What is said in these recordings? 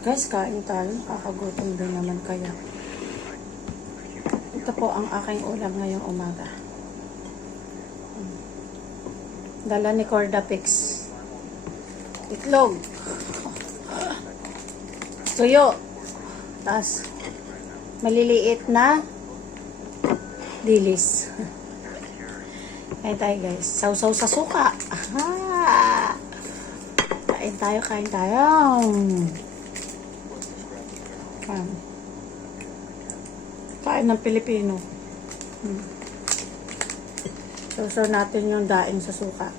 Guys, kain tayo. Kakagutom din naman kaya. Ito po ang aking ulam ngayong umaga. Dala ni Cordapix. Itlog. Tuyo. Tapos, maliliit na dilis. Kain tayo guys. Sausaw sa suka. Kain tayo, kain tayo. Kain ng Pilipino. Sausaw natin yung daing sa suka.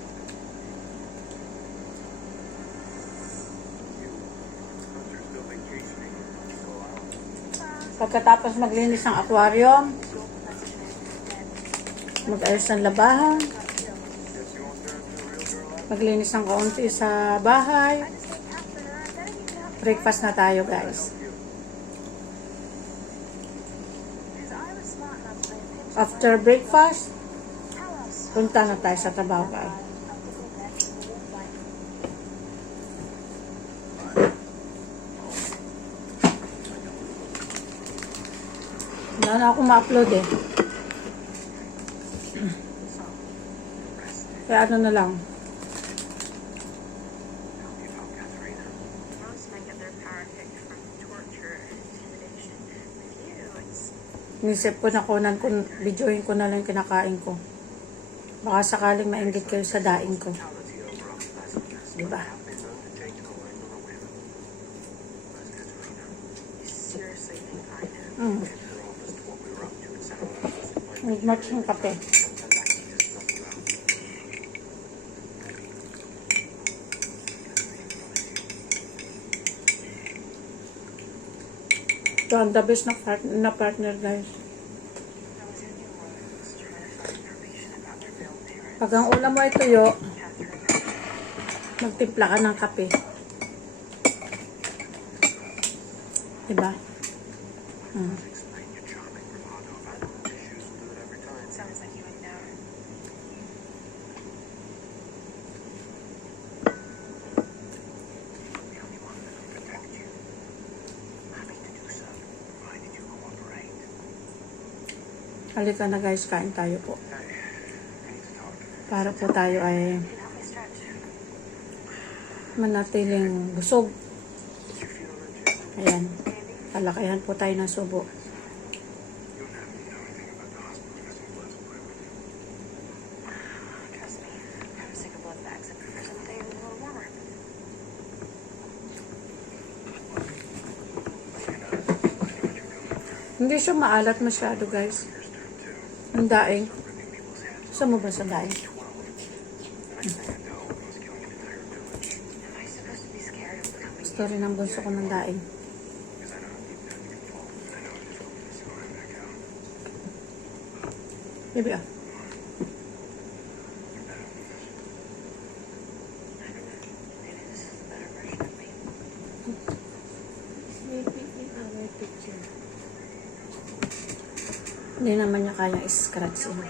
Pagkatapos maglinis ng aquarium, mag-ayos ng labahan, maglinis ng kaunti sa bahay, breakfast na tayo guys. After breakfast, punta na tayo sa trabaho guys. Wala na ako ma-upload eh. Kaya ano na lang. Nisip ko na kunan ko, videoin ko na lang kinakain ko. Baka sakaling mainggit kayo sa daing ko. Diba? Nagmatch yung kape. Ito ang the best na partner guys. Pag ang ulam mo ay tuyo, magtimpla ka ng kape. Diba? Halika na guys, kain tayo po. Para po tayo ay manatiling busog. Ayan. Palakayan po tayo ng subo. Hindi siya maalat masyado guys. Ang daing. Gusto mo ba sa daing? Gusto rin ang bunso ko ng daing. Baby ah. Hindi naman niya kaya i-scratch yun.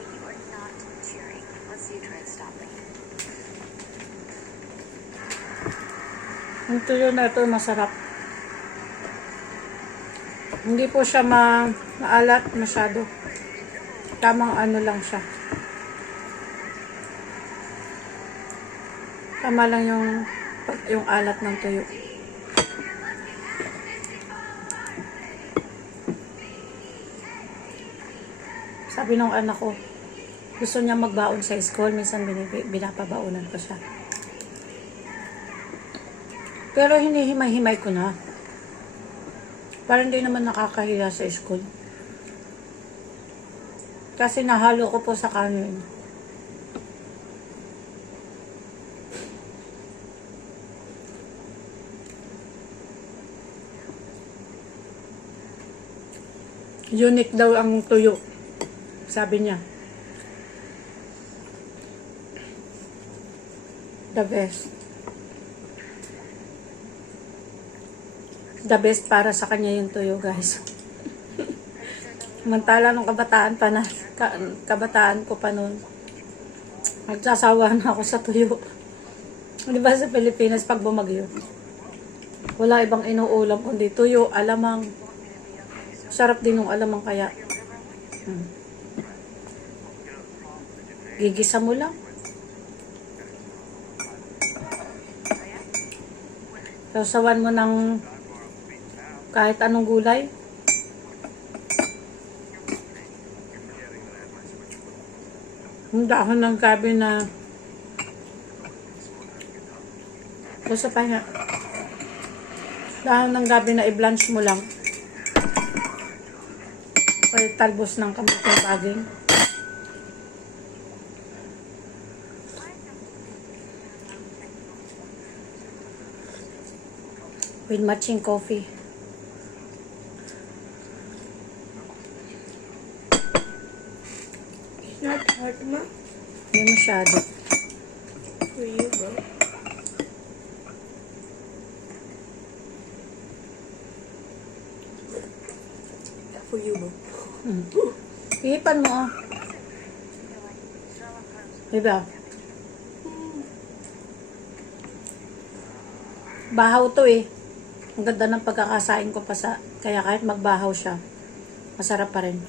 Ang tuyo na ito masarap. Hindi po siya maalat masyado. Tamang ano lang siya. Tama lang yung alat ng tuyo. Sabi ng anak ko, gusto niya magbaon sa school. Minsan binapabaunan ko siya. Pero hinihimay-himay ko na. Para hindi naman nakakahiya sa school. Kasi nahalo ko po sa kanin. Unique daw ang tuyo. Sabi niya. The best. The best para sa kanya yung tuyo, guys. Mantala nung kabataan ko pa noon. Nagsasawa na ako sa tuyo. Di ba sa Pilipinas pag bumagyo? Wala ibang inuulam kundi tuyo, alamang. Sarap din yung alamang kaya. Hmm. Gigisa mo lang. Sausawan mo ng kahit anong gulay. Yung dahon ng gabi na basta pa nga. Dahon ng gabi na i-blanch mo lang. O talbos ng kamuting baging. With matching coffee. It's not hard, ma. Hindi masyado. For you, bro. For you, bro. Ihipan mo ah. Diba? Bahaw to eh. Ang ganda ng pagkakasain ko pa sa... Kaya kahit magbahaw siya, masarap pa rin.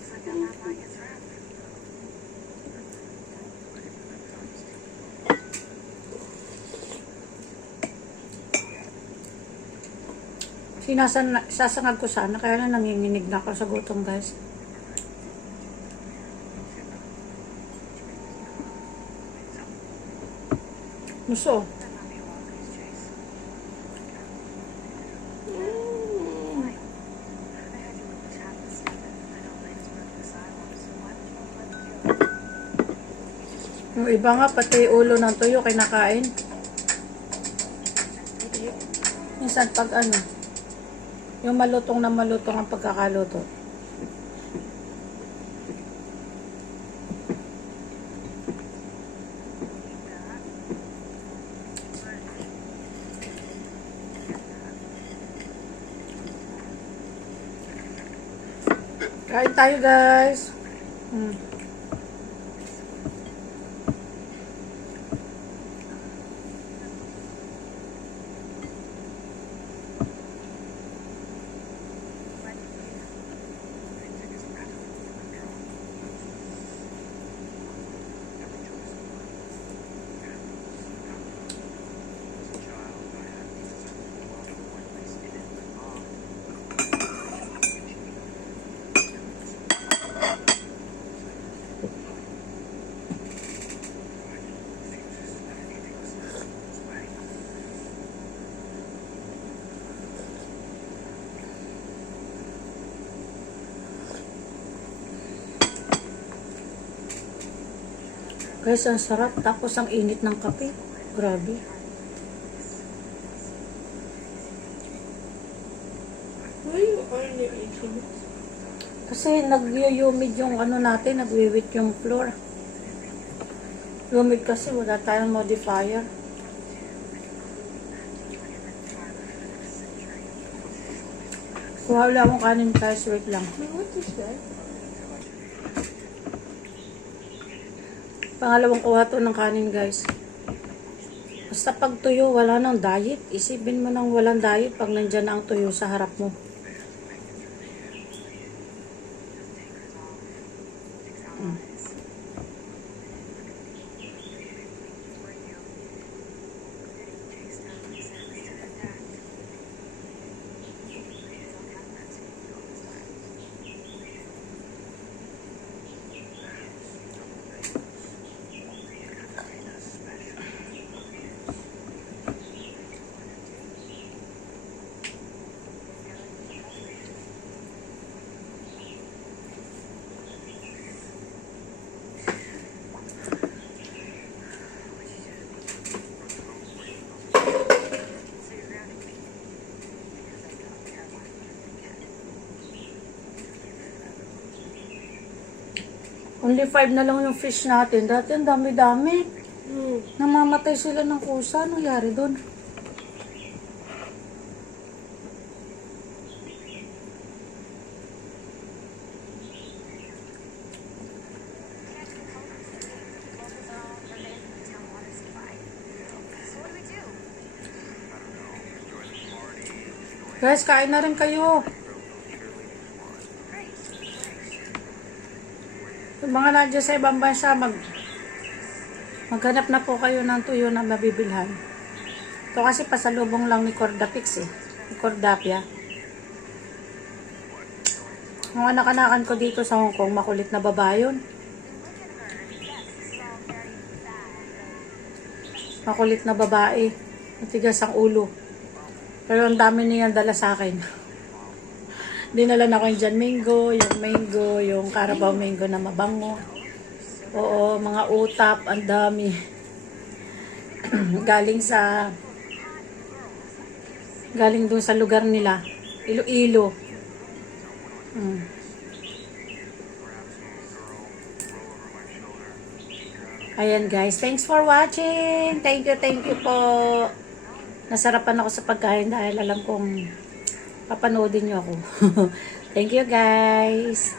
Sasangag ko sana, kaya na nanginginig na ako sa gutom, guys. Muso. Yung iba nga, pati ulo ng tuyo kinakain. Minsan pag ano, yung malutong na malutong ang pagkakaluto. Kain tayo, guys. Guys, ang sarap. Tapos ang init ng kape. Grabe. Why you only eating? Kasi nag-humid yung ano natin, nag-wiwit yung floor. Humid kasi wala tayong modifier. Kuha wala akong kanin, guys. Wait lang. What is that? Pangalawang kuha to ng kanin, guys. Basta pag tuyo, wala nang diet. Isipin mo nang walang diet pag nandyan na ang tuyo sa harap mo. Only 5 na lang yung fish natin. Dati ang dami-dami. Namamatay sila ng kusa. Anong nangyari doon? Guys, kain na rin kayo. Yung mga nandiyan sa ibang bansa, maghanap na po kayo ng tuyo na mabibilhan. Ito kasi pasalubong lang ni Cordapix eh. Ni Cordapia. Ang anak-anakan ko dito sa Hong Kong, makulit na babae yun. Makulit na babae. Matigas ang ulo. Pero ang dami niyang dala sa akin. Dinala na ko yung Jan Mango, yung Carabao Mango na mabango. Oo, mga utap, ang dami. Galing dun sa lugar nila. Iloilo. Ayan guys, thanks for watching. Thank you po. Nasarapan ako sa pagkain dahil alam kong papanoodin niyo ako. Thank you guys.